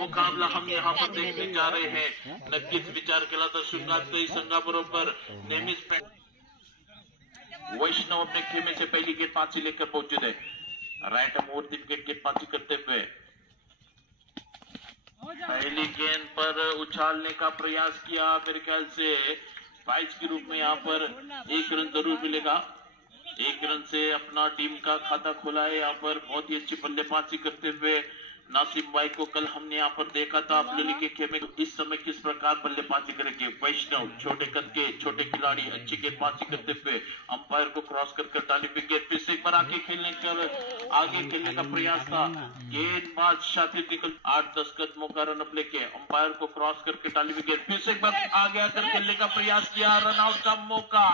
मुकाबला हम यहाँ पर देखने जा रहे हैं. नक्कीच विचार केला तर शृंगारताई संघाबरोबर नेहमीच वैष्णव अपने खेमे से पहली गेंदबाजी लेकर मौजूद है. राइट मोड़ विकेट गेंदबाजी करते हुए पहली गेंद पर उछालने का प्रयास किया. मेरे ख्याल से 22 के रूप में यहाँ पर 1 रन जरूर मिलेगा. 1 रन से अपना टीम का खाता खोला है. यहाँ पर बहुत ही अच्छी बल्लेबाजी करते हुए नासिम भाई को कल हमने यहाँ पर देखा था अपने के खेमे. इस समय किस प्रकार बल्लेबाजी करेंगे वैष्णव. छोटे कद के छोटे खिलाड़ी अच्छी गेंदबाजी करते हुए अंपायर को क्रॉस कर डाली विकेट. फिर से एक बार आगे खेलने का प्रयास था. गेंदबाज शातिर निकल 8-10 कदमों का रन अप लेके अंपायर को क्रॉस करके डाली विकेट. फिर से एक बार आगे आकर खेलने का प्रयास किया. रन आउट का मौका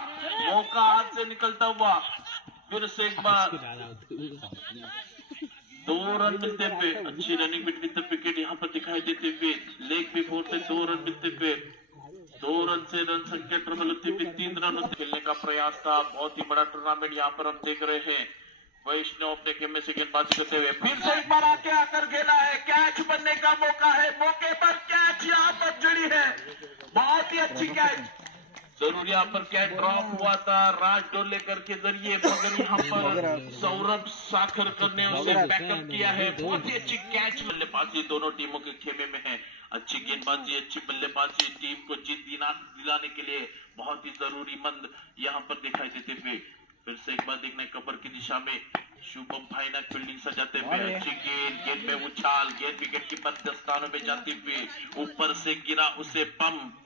हाथ से निकलता हुआ. फिर से एक बार 2 रन मिलते हुए अच्छी रनिंग बिटवीन द विकेट यहाँ पर दिखाई देते हुए. लेग बिफोर से 2 रन मिलते हुए 2 रन से रन संख्या ट्रबल होती हुई 3 रन खेलने का प्रयास था. बहुत ही बड़ा टूर्नामेंट यहाँ पर हम देख रहे हैं. वैष्णव अपने खेमे से गेंदबाजी करते हुए फिर से एक बार आके आकर खेला है. कैच बनने का मौका है. मौके पर कैच यहाँ पर जुड़ी है. बहुत ही अच्छी कैच. जरूर यहाँ पर कैच ड्रॉप हुआ था राज डोलेकर के जरिए, मगर यहाँ पर सौरभ साखरकर ने उसे बैकअप किया है. बहुत ही अच्छी कैच. बल्लेबाजी दोनों टीमों के खेमे में है. अच्छी गेंदबाजी अच्छी बल्लेबाजी टीम को जीत दिलाने के लिए बहुत ही जरूरी मंद यहाँ पर दिखाई देते हुए. फिर से एक बार देखना है कबर की दिशा में शुभम भाई ने फील्डिंग सजाते हुए. अच्छी गेंद में उछाल. गेंद विकेट कीपर दस्तानों में जाती हुई ऊपर से गिरा उसे पंप.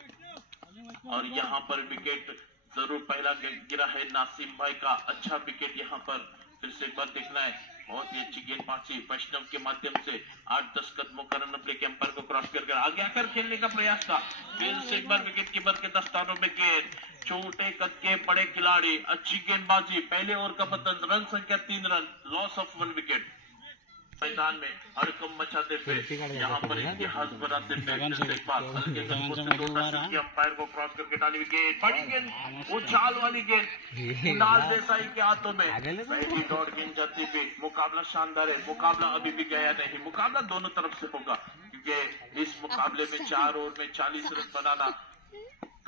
और यहाँ पर विकेट जरूर पहला गिरा है नासिम भाई का. अच्छा विकेट यहाँ पर. फिर से एक बार देखना है. बहुत ही अच्छी गेंदबाजी वैष्णव के माध्यम से 8-10 कदमों का रन अपने अंपायर को क्रॉस कर आगे आकर खेलने का प्रयास था. फिर से एक बार विकेट कीपर के दस्तानों में गेंद. छोटे कद के बड़े खिलाड़ी अच्छी गेंदबाजी. पहले ओवर का बदल रन संख्या 3 रन. Loss of 1 wicket. मैदान में हड़कंप मचाते हुए यहाँ पर इतिहास बनाते हुए अंपायर को क्रॉस करके डाली विकेट. बड़ी गेंद उछाल वाली गेंद कुणाल देसाई के हाथों में. पहली दौड़ गेंद जाती हुई. मुकाबला शानदार है. मुकाबला अभी भी गया नहीं. मुकाबला दोनों तरफ से होगा क्योंकि इस मुकाबले में 4 ओवर में 40 रन बनाना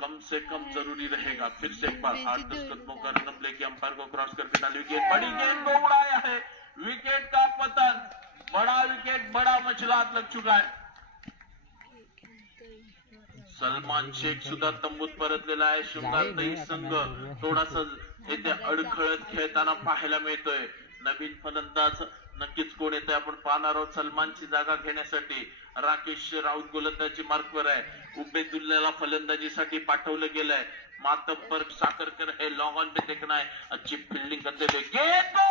कम से कम जरूरी रहेगा. फिर से एक बार 8-10 कदमों का रन लेके अंपायर को क्रॉस करके डाली विकेट. बड़ी गेंद को उड़ाया है. विकेट का पतन. बड़ा विकेट बड़ा मचलात लग चुका आहे. सलमान शेख सुद्धा तंबूत परतलेला आहे. शृंगारताई संघ थोडासा येथे अडखळत खेळताना पाहायला मिळतोय. नवीन फलंदाज नक्कीच कोण येतोय आपण पाहणार आहोत. सलमानची जागा घेण्यासाठी राकेश राऊत गोलंदाजी मार्कवर आहे. उबेदुल्लाला फलंदाजीसाठी पाठवलं गेलंय. मातब्बर साखरकर है लॉन्ग ऑन पे देखना है. अच्छी फील्डिंग करते हुए गेंद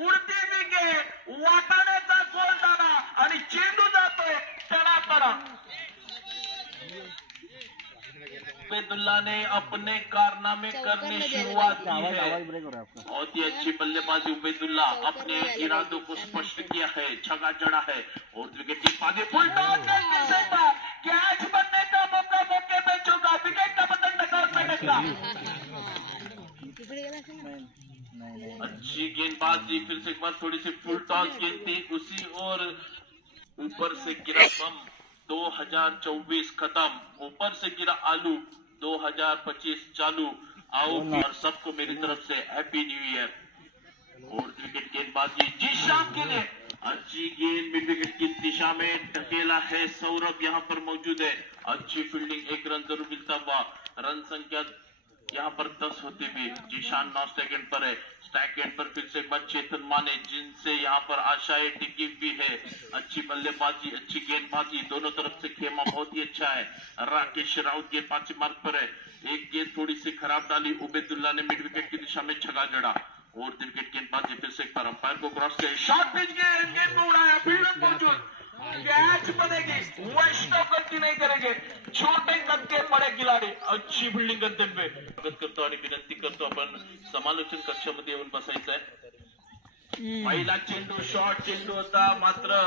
उड़ती हुई गेंद वाटाण्याचा गोल झाला आणि चेंडू जातोय तडातडा. उबेदुल्ला ने अपने कारनामे करने शुरुआत की है. बहुत ही अच्छी बल्लेबाजी उबेदुल्ला. अपने इरादों को स्पष्ट किया है. छक्का जड़ा है और विकेट की पागे फुल टॉस कैच बनने का मौका. मौके पे चौका. विकेट का बटन अच्छी गेंदबाजी. फिर से एक बार थोड़ी सी फुल टॉस गेंद थी उसी और ऊपर से गिरा बम. 2024 खत्म. ऊपर से गिरा आलू. 2025 चालू. आओ और सबको मेरी तरफ से हैप्पी न्यू ईयर. और क्रिकेट गेंदबाजी जी शाम के लिए अच्छी गेंद मिड विकेट की दिशा में ढकेला है. सौरभ यहाँ पर मौजूद है. अच्छी फील्डिंग. 1 रन जरूर मिलता हुआ. रन संख्या यहाँ पर 10 होती हुई. जीशान 9 सेकंड पर है. स्ट्राइक एंड पर फिर से एक बार चेतन माने जिनसे यहाँ पर आशाएं टिकी हुई है. अच्छी बल्लेबाजी अच्छी गेंदबाजी दोनों तरफ से खेमा बहुत ही अच्छा है. राकेश राउत गेंदबाजी मार्ग पर है. एक गेंद थोड़ी सी खराब डाली. उबेदुल्ला ने मिड विकेट की दिशा में छक्का जड़ा और विकेट गेंदबाजी. फिर से एक बार अंपायर को क्रॉस किया. शॉर्ट पिच गेंद को उड़ाया. फील्डर मौजूद. कैच बनेगी. वैष्णव गलती नहीं करेंगे. छोटे कद के बड़े खिलाड़ी अच्छी फील्डिंग करते हुए स्वागत करतो आणि विनंती करतो आपण समालोचन कक्षामध्ये येऊन बसायचं आहे. पहिला चेंडू शॉर्ट चेंडू होता मात्र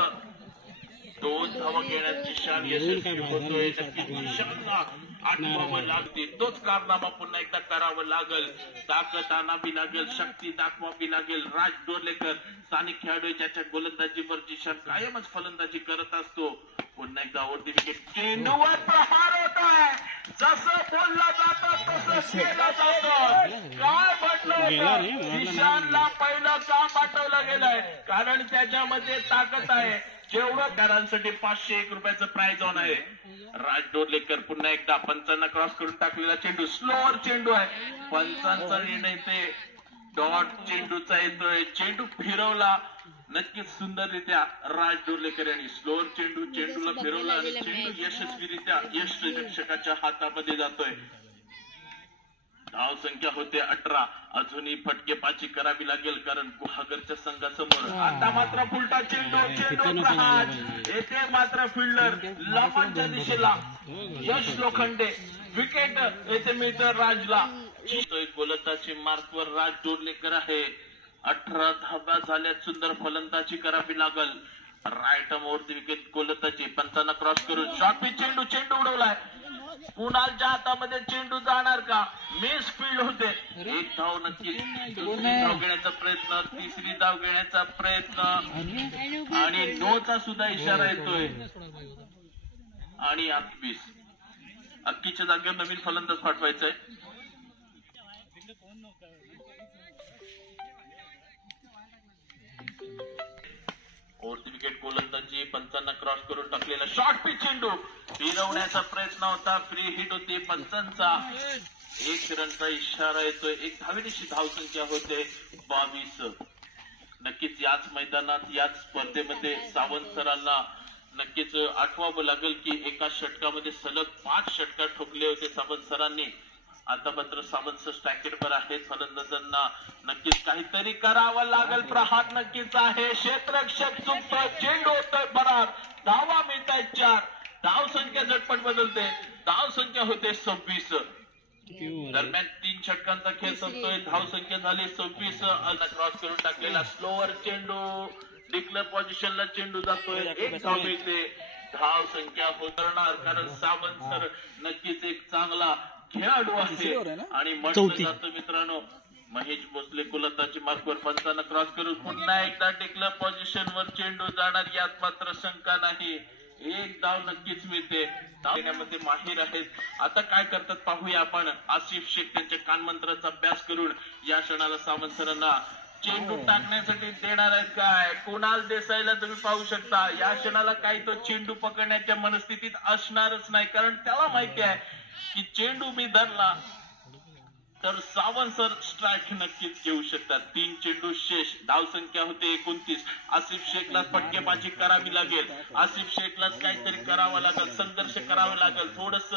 2 धावा घेण्यात निशाण यशस्वी होतोय. नक्कीच निशाणला आठवावं लागते. तोच कारनामा पुन्हा एकदा करावं लागल. ताकद आणावी लागेल, शक्ती दाखवावी लागेल. राज डोर्लेकर स्थानिक खेळाडू ज्याच्या गोलंदाजीवर जिशान कायमच फलंदाजी करत असतो. पुन्हा एकदा वरती विकेट, चेंडूवर प्रहार होत आहे. जसं बोललं जातं तसं केलं जातं. काय म्हटलं होतं, जिशानला पहिलं काम पाठवलं गेलंय कारण त्याच्यामध्ये ताकद आहे. जेवढं करांसाठी 501 रुपयाचं प्राइज ऑन आहे. राज डोर्लेकर पुन्हा एकदा पंचांना क्रॉस करून टाकलेला चेंडू, स्लोअर चेंडू आहे. पंचांचा निर्णय ते डॉट चेंडूचा येतोय. चेंडू फिरवला नक्कीच सुंदररित्या राज डोर्लेकर यांनी. स्लोअर चेंडूला फिरवला आणि चेंडू यशस्वीरित्या यष्टिरक्षकाच्या हातामध्ये जातोय. धाव संख्या होते 18. अजूनही फटकेबाजी करावी लागेल कारण गुहागरच्या संघासमोर. आता मात्र फुलटा चेंडू प्रहार. येथे मात्र फिल्डर लमांच्या दिशेला यश लोखंडे. विकेट येथे मिळतं राजला. गोलंदाजी मार्कवर राज डोर्लेकर आहे. 18 धावा झाल्यात. सुंदर फलंदाजी करावी लागल. राईट आर्मवरती विकेट गोलंदाजी. पंचांना क्रॉस करून शॉर्ट पिच चेंडू उडवलाय. कुणालच्या हातामध्ये चेंडू जाणार का? मिस फील्ड होते. एक धाव नक्कीच. दुसरी धाव घेण्याचा प्रयत्न, तिसरी धाव घेण्याचा प्रयत्न आणि नोचा सुद्धा इशारा येतोय. आणि 28 अक्कीच्या जागेवर नवीन फलंदाज पाठवायचंय. वरती विकेट गोलंदाजी. पंचांना क्रॉस करून टाकलेला शॉर्ट पिच चेंडू फिरवण्याचा प्रयत्न होता. फ्री हिट होती पंचांचा. 1 रनचा इशारा येतोय. 1 धावेची धाव संख्या होते 22. नक्कीच याच मैदानात याच स्पर्धेमध्ये सावंत सरांना नक्कीच आठवावं लागेल की एका षटकामध्ये सलग 5 षटकार ठोकले होते सावंत सरांनी. आता मात्र सावंत सर स्ट्रायकेटवर आहेत. फलंदाजांना नक्कीच काहीतरी करावं लागेल. प्रहार नक्कीच आहे. क्षेत्ररक्षक चुकतोय. चेंडू होतोय बराबर. धावा मिळत आहेत 4. धाव संख्या झटपट बदलते. धाव संख्या होते 26. दरम्यान 3 षटकांचा खेळ संपतोय. धाव संख्या झाली 26. क्रॉस करून टाकलेला स्लोअर चेंडू. डिक्लेअर पोझिशनला चेंडू जातोय. 1 धाव मिळते. धाव संख्या होणार कारण सावंत सर नक्कीच एक चांगला खेळाडू आहे. आणि म्हटलं जातं मित्रांनो, महेश भोसले गोलंदाजी मार्कवर. पंचांना क्रॉस करून पुन्हा एकदा डिक्लेअर पोझिशनवर चेंडू जाणार यात मात्र शंका नाही. 1 धाव नक्कीच मिळते. धाव देण्यामध्ये माहीर आहेत. आता काय करतात पाहूया आपण. आसिफ शेख त्यांच्या कानमंत्राचा अभ्यास करून या क्षणाला सावंत सरांना चेंडू टाकण्यासाठी देणार आहेत काय? कुणाल देसाईला तुम्ही पाहू शकता. या क्षणाला काही तो चेंडू पकडण्याच्या मनस्थितीत असणारच नाही कारण त्याला माहिती आहे की चेंडू मी धरला तर सावंत सर स्ट्राईक नक्कीच घेऊ शकतात. 3 चेंडू शेष. धाव संख्या होते 29. आसिफ शेखला फटकेबाजी करावी लागेल. आसिफ शेखलाच काहीतरी करावं लागेल. संघर्ष करावा लागेल. थोडस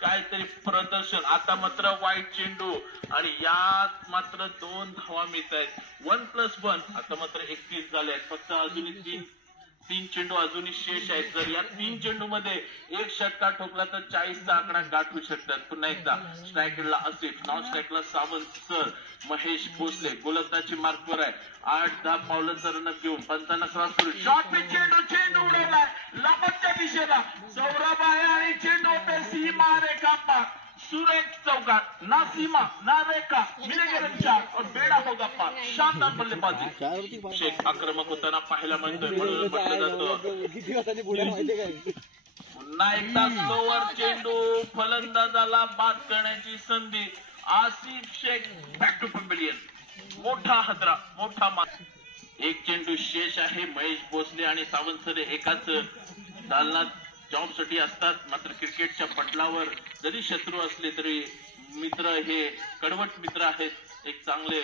काहीतरी प्रदर्शन. आता मात्र वाईट चेंडू आणि यात मात्र 2 धावा मिळत आहेत. 1+1. आता मात्र 31 झाले आहेत. फक्त अजूनही 3 चेंडू अजूनही शेष आहेत. जर या 3 चेंडू मध्ये 1 षटकार ठोकला तर 40चा आकडा गाठू शकतात. पुन्हा एकदा स्ट्रायकरला आसिफ, नॉन स्ट्रायकरला सावंत सर. महेश भोसले गोलंदाजी मार्कवर आहे. 8-10 पावलांचा रनअप घेऊन पंचांना क्रॉस करून शॉर्ट पिच चेंडू उडवलाय लपटच्या दिशेला. सौरभ आहे आणि चेंडू होते सीमा रेखा पार. सुरेख चौकार. ना सीमा ना रेखा मिलेगे 4 और बेड़ा होगा पार. शानदार बल्लेबाजी. शेख आक्रमक होताना पाहायला मिळतोय म्हणून म्हटलं जातं. पुन्हा एकदा स्लोअर चेंडू. फलंदाजाला बाद करण्याची संधी. Asif Shaikh back to pavilion. मोठा हादरा, मोठा मार. 1 चेंडू शेष आहे. महेश भोसले आणि सावंत सर एकाच दालनात जॉब साठी असतात. मात्र क्रिकेटच्या पटलावर जरी शत्रू असले तरी मित्र हे कडवट मित्र आहेत. एक चांगले.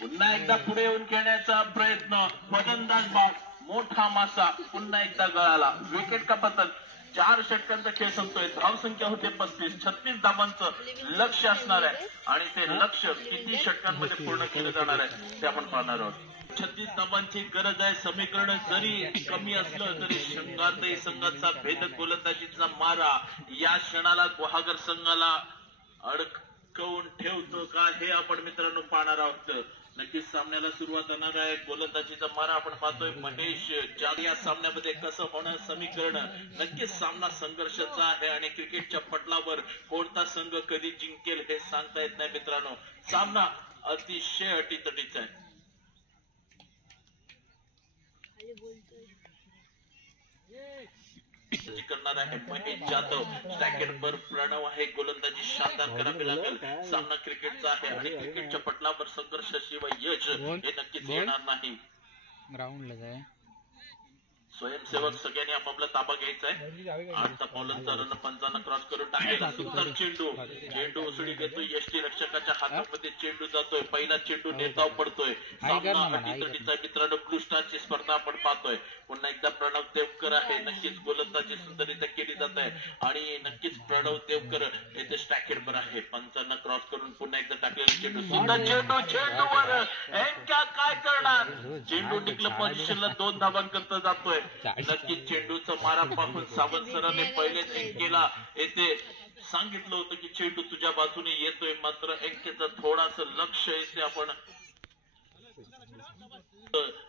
पुन्हा एकदा पुढे येऊन खेळण्याचा प्रयत्न. फलंदाज बाद. मोठा मासा पुन्हा एकदा गळाला. विकेट का पतन. 4 षटकांचा खेळ संपतोय. धाव संख्या होते 35. 36 धावांचं लक्ष असणार आहे आणि ते लक्ष किती षटकांमध्ये पूर्ण केलं जाणार आहे ते आपण पाहणार आहोत. 36 धावांची गरज आहे. समीकरण जरी कमी असलं तरी संघाचा भेदक गोलंदाजीचा मारा या क्षणाला गुहागर संघाला अडकवून ठेवतो का हे आपण मित्रांनो पाहणार आहोत. नक्कीच सामन्याला सुरुवात होणार आहे. गोलंदाजीचा मारा आपण पाहतोय महेश जाधव. या सामन्यामध्ये कसं होणार समीकरण, नक्कीच सामना संघर्षाचा आहे आणि क्रिकेटच्या पटलावर कोणता संघ कधी जिंकेल हे सांगता येत नाही मित्रांनो. सामना अतिशय अटीतटीचा आहे. करणार आहे महेश जाधव. स्ट्रायकेटवर प्रणव आहे. गोलंदाजी शानदार करावी लागेल. सामना क्रिकेटचा आहे आणि क्रिकेटच्या पटलावर संघर्षाशिवाय यश हे नक्कीच येणार नाही. ग्राउंडला जाय स्वयंसेवक सगळ्यांनी आपापला ताबा घ्यायचा आहे. आठचा पॉलनचा रन पंचांना क्रॉस करून टाकलेला सुंदर चेंडू उसळी घेतोय. यष्टी रक्षकाच्या हातामध्ये चेंडू जातोय. पहिला चेंडू नेताव पडतोय. सामना अटीतटीचा मित्रांनो. ब्लू स्टारची स्पर्धा आपण पाहतोय. पुन्हा एकदा प्रणव देवकर आहे. नक्कीच गोलंदाजी सुंदररित्या केली जात आहे आणि नक्कीच प्रणव देवकर येथे स्ट्रायकेटवर आहे. पंचांना क्रॉस करून पुन्हा एकदा टाकलेला चेंडू सुंदर चेंडूवर काय करणार. चेंडू टिकलं पोझिशनला 2 धावांकरता जातोय. नक्कीच चेंडूचा मारा पाहून सावंत सरांनी पहिलेच एक केला. येथे सांगितलं होतं की चेंडू तुझ्या बाजूने येतोय, मात्र एक्केचं थोडासा लक्ष येते आपण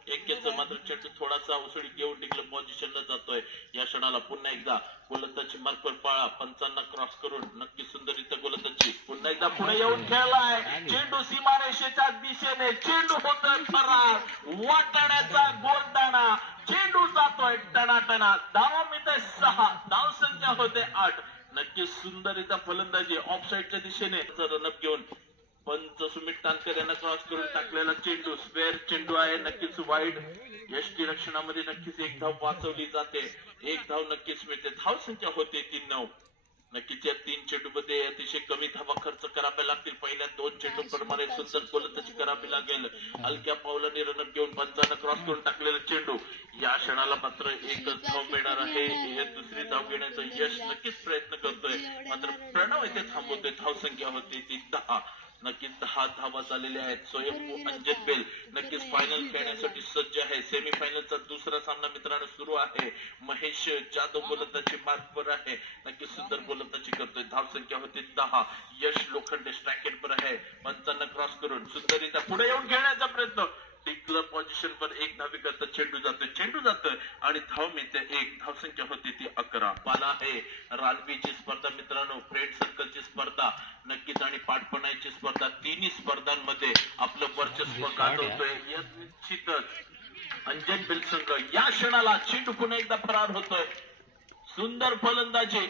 एक्केचं मात्र चेंडू थोडासा उसळी घेऊन टिकलं पोझिशनला जातोय. या क्षणाला पुन्हा एकदा गोलंदाजी मार्कवर पाळा. पंचांना क्रॉस करून नक्की सुंदररित्या गोलंदाजी पुन्हा एकदा पुढे येऊन खेळलाय. चेंडू सीमारेषेच्या दिशेने. चेंडू होतोय फरार. वाटाण्याचा गोलदाणा. चेंडू जातोय टनाटना. धावा मिळते 6. धाव संख्या होते 8. नक्कीच सुंदररित्या फलंदाजी ऑफसाईडच्या दिशेने रनअप घेऊन पंच सुमित तानकर यांना क्रॉस करून टाकलेला चेंडू स्क्वेअर चेंडू आहे. नक्कीच वाईड यष्टी रक्षणामध्ये नक्कीच 1 धाव वाचवली जाते. 1 धाव नक्कीच मिळते. धाव संख्या होते 3-9. नक्कीच या 3 चेंडूमध्ये अतिशय कमी धावा खर्च कराव्या लागतील. पहिल्या 2 चेंडू प्रमाणे सुंदर गोलंदाजी करावी लागेल. हलक्या पावलाने रनअप घेऊन पंचांना क्रॉस करून टाकलेला चेंडू. या क्षणाला मात्र 1च धाव मिळणार आहे. हे दुसरी धाव घेण्याचं यश नक्कीच प्रयत्न करतोय, मात्र प्रणव इथे थांबवतोय. धाव संख्या होती ती 10. नक्कीच 10 धावा झालेल्या आहेत. स्वयंभू अंजन बेल नक्कीच फायनल खेळण्यासाठी सज्ज आहे. सेमीफायनलचा दुसरा सामना मित्रांनो सुरू आहे. महेश जाधव गोलंदाजी मार्कवर आहे. नक्कीच सुंदर गोलंदाजी करतोय. धाव संख्या होती 10. यश लोखंडे स्ट्रायकेटवर आहे. पंचांना क्रॉस करून सुंदररित्या पुढे येऊन खेळण्याचा प्रयत्न. टिकलर पोझिशनवर 1 धावी करता चेंडू जातोय आणि धाव मिळते 1. धाव संख्या होती ती 11. पाला आहे रानवीची स्पर्धा मित्रांनो. फ्रेंड सर्कलची स्पर्धा नक्कीच आणि पाठपणाची स्पर्धा. तिन्ही स्पर्धांमध्ये आपलं वर्चस्व गाजवतोय. निश्चितच अंजन बेल संघ या क्षणाला चेंडू पुन्हा एकदा फरार होतोय. सुंदर फलंदाजी.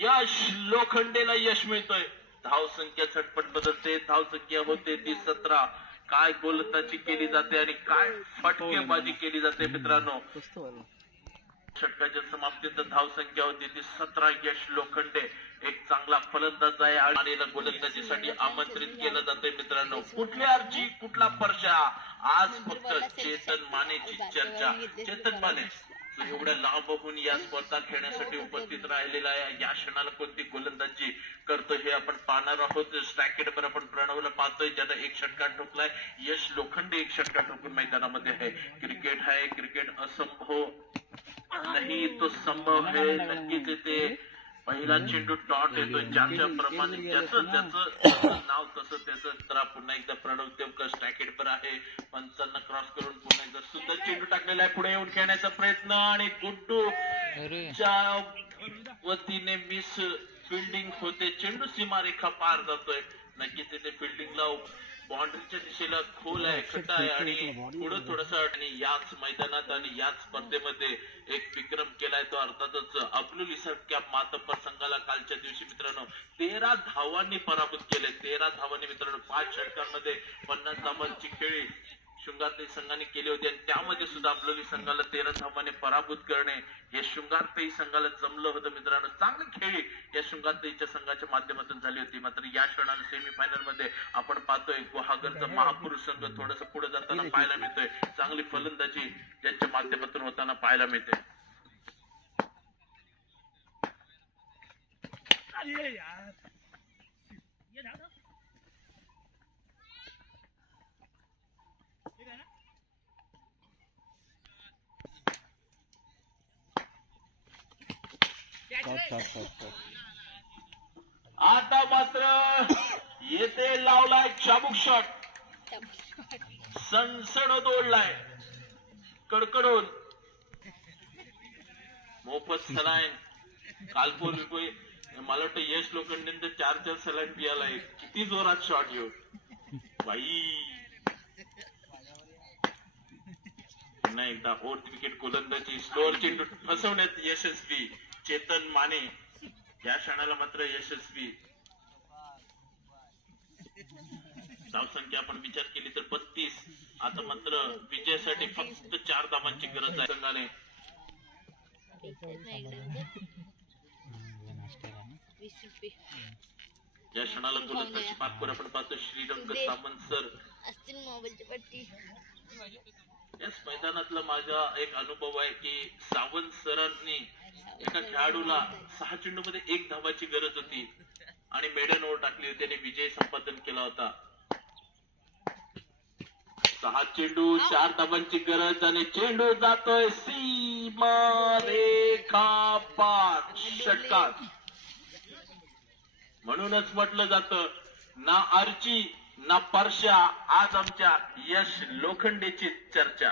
यश लोखंडेला यश मिळतोय. धाव संख्या झटपट बदलते. धाव संख्या होते ती 17. काय गोलंदाजी केली जाते आणि काय फटकेबाजी केली जाते मित्रांनो. षटकाच्या समाप्तीत धाव संख्या होती ती 17. यश लोखंडे एक चांगला फलंदाज आहे आणि गोलंदाजीसाठी आमंत्रित केलं जाते मित्रांनो. कुठल्या अर्जी कुठला पर्शा. आज फक्त चेतन मानेची चर्चा. चेतन माने एवढ्या लांबहून या स्पर्धा खेळण्यासाठी उपस्थित राहिलेला आहे. या क्षणाला कोणती गोलंदाजी करतो हे आपण पाहणार आहोत. स्ट्रायकेटवर आपण प्रणवला पाहतोय, ज्यानं 1 षटकार ठोकलाय. यश लोखंडे 1 षटकार ठोकून मैदानामध्ये आहे. क्रिकेट आहे. क्रिकेट असंभव नाही तो संभव है. नक्कीच येते पहिला चेंडू डॉट येतोय. ज्याच्या प्रमाणे ज्याचं नाव तसं त्याचं. तर पुन्हा एकदा प्रणव देवकर स्ट्रायकेटवर आहे. पंचांना क्रॉस करून पुन्हा एकदा सुंदर चेंडू टाकलेला आहे. पुढे येऊन खेळण्याचा प्रयत्न आणि गुड्डूच्या वतीने मिस फिल्डिंग होते. चेंडू सीमारेखा पार जातोय. नक्कीच तिथे फिल्डिंगला बाउंड्रीच्या दिशेला खोल आहे, खड्डा आहे आणि पुढं थोडस. आणि याच मैदानात आणि याच स्पर्धेमध्ये एक विक्रम केलाय तो अर्थातच अब्दुल इसाक मातब्बर संघाला कालच्या दिवशी मित्रांनो 13 धावांनी पराभूत केले. 13 धावांनी मित्रांनो 5 षटकांमध्ये 50 धावांची खेळी शृंगारताई संघाने केली होती आणि त्यामध्ये सुद्धा अब्दुल संघाला 13 धावांनी पराभूत करणे हे शृंगारताई संघाला जमलं होतं मित्रांनो. चांगली खेळी या शृंगारताईच्या संघाच्या माध्यमातून झाली होती. मात्र या क्षणाला सेमीफायनल मध्ये आपण पाहतोय गुहागरचा महापुरुष संघ थोडस पुढे जाताना पाहायला मिळतोय. चांगली फलंदाजी यांच्या माध्यमातून होताना पाहायला मिळते. आता मात्र येथे लावलाय चाबूक शॉट, सणसण तोडलाय कडकडून. मोफत सलाईन कालपोल विपोय. मला वाटतं यश लोखंडेंचं 4 सलाईन पियालाय. किती जोरात शॉट येऊ बाई. पुन्हा एकदा फोर्थ विकेट गोलंदाजी. स्लोअर चेंडू फसवण्यात यशस्वी चेतन माने. या क्षणाला मात्र यशस्वी. धावसंख्या आपण विचार केली तर 32. आता मात्र विजयासाठी फक्त 4 धावांची गरज आहे संघाने. या क्षणाला गोलंदाजी पाठपुर आपण पाहतो श्रीरंग सामंत सर. याच मैदानातला माझा एक अनुभव आहे की सावंत सरांनी एका खेळाडूला 6 चेंडूमध्ये 1 धावाची गरज होती आणि मेडन ओव्हर टाकली होती आणि विजय संपादन केला होता. 6 चेंडू 4 धावांची गरज आणि चेंडू जातोय सीमा रेखा पार षटकार. म्हणूनच म्हटलं जातं ना आर्ची ना परशा, आज आमच्या यश लोखंडेची चर्चा.